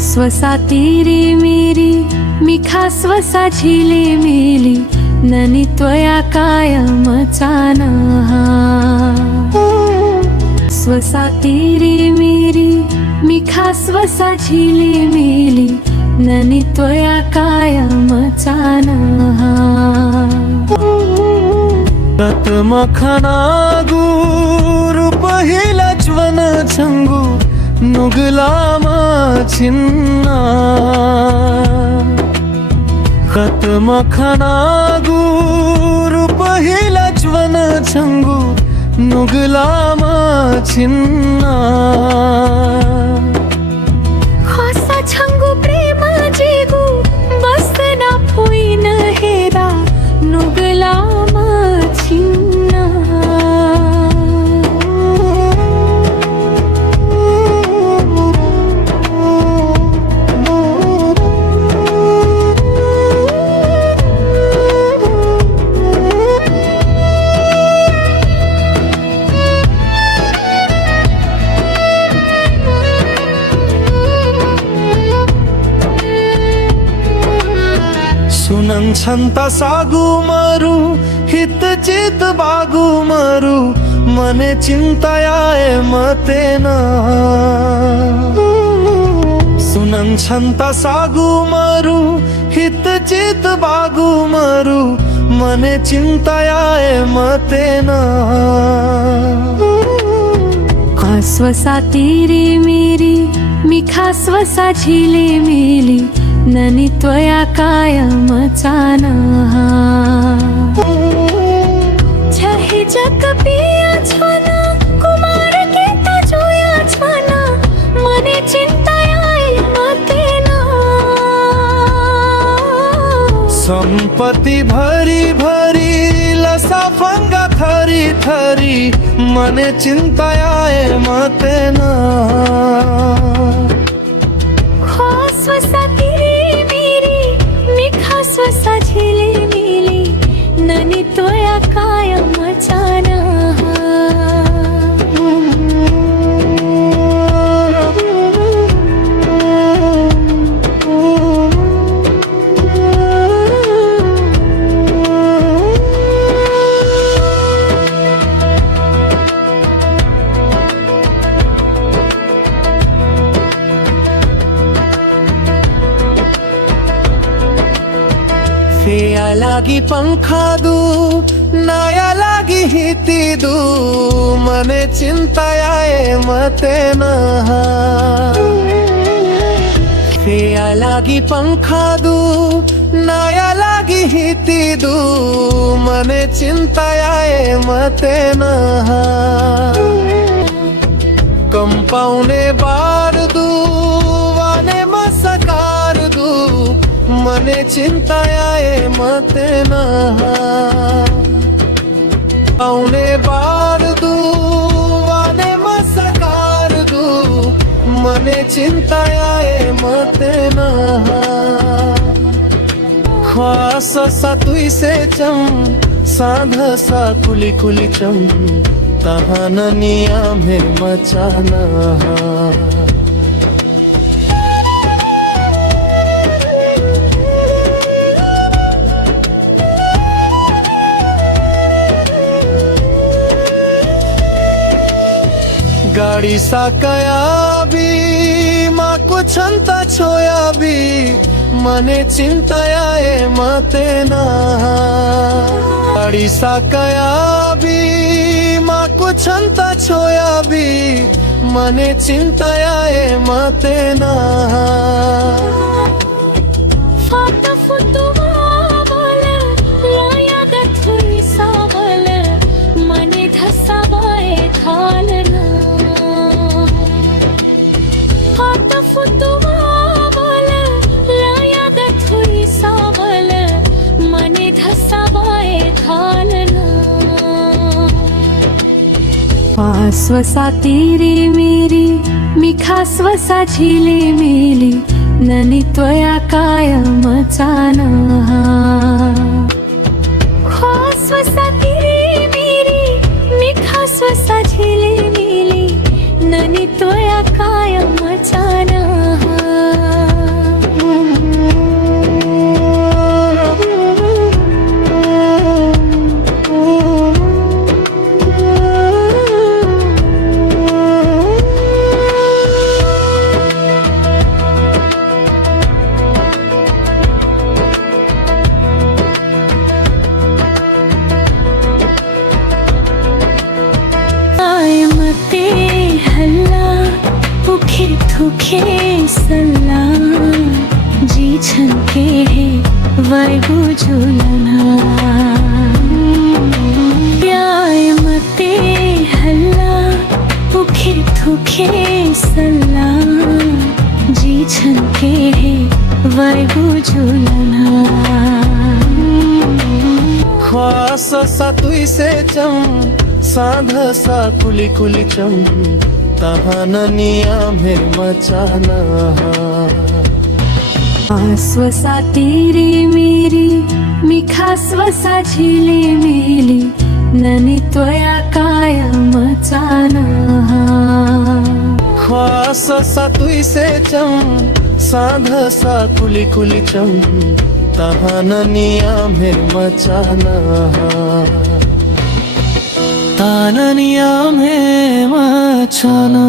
स्वसा तीरी मेरी मिखा स्वसा झिली milli ननी त्वया कायमचा नहा स्वसा तीरी मेरी मिखा स्वसा झिली मिली ननी त्वया कायमचा नहा रत्मखना गुरु पहिला ज्वन चंगू नुगलाम चिन्ना रत्मखना गुरु पहिला ज्वन चंगू नुगलाम चिन्ना खासा छंगू प्रेम जेगू बसना फुईन हेरा नुगलाम चिन्ना सुनन छंता सागू मारू हित चित बागू मारू मने चिंतायाए मते ना सुनन छंता सागू मारू हित चित बागू मारू मने चिंतायाए मते ना स्वसा तीरी मेरी मिखा स्वसा झिली मिली ननी त्वया कायमचा नहा छहे जग पिया छना कुमार केता जोया छना मने चिंतायाए मते ना संपत्ति भरी भरी लसा फंगा थरी थरी मने चिंतायाए मते ना स्वसा तीरी मेरी मिखा स्वसा झिली मिली ननी त्वया कायमचा नहा फेया लागी पंखा दू नाया लागी हिती दू मने चिंतायाए मते नहा फेया लागी पंखा दू नाया लागी हिती दू मने चिंतायाए मते नहा कंपाउने बार दू वाने मसकार दू मने चिंतायाए मते नहा पाउने बार दू वाने मसकार दू मने चिंतायाए मते नहा ख्वास सा तुईसे चम साध सा कुली कुली चम तहाननिया में मचाना गाड़ी सा कया भी माँ को छंता छोया भी मने चिंतायाए मते ना गाड़ी सा कया भी माँ को छंता छोया भी मने चिंतायाए मते ना फाता फुतुवा वाला लाया गथुई सावला मने धसावाए धालना फाता फुतुवा वाला लाया गथुई सावला मने धसावाए धालना स्वसा तीरी मेरी मिखा स्वसा झिली मिली ननी त्वया कायमचा नहा स्वसा तीरी मेरी मिखा स्वसा झिली मिली ननी त्वया कायमचा नहा थुखे सल्ला जी छनके हे वैगु झुलना प्याय मते हल्ला उखे थुखे सल्ला जी छनके हे वैगु झुलना ख्वास सा तुई से चम साध सा कुली कुली चम तहाननिया में मचाना श्वसा तेरी मेरी मिखा श्वसा झिले मेली ननी त्वया काय मचाना ख्वास सा तुई से चम साध सा कुली कुली चम तहाननिया में मचाना ताननिया में मचाना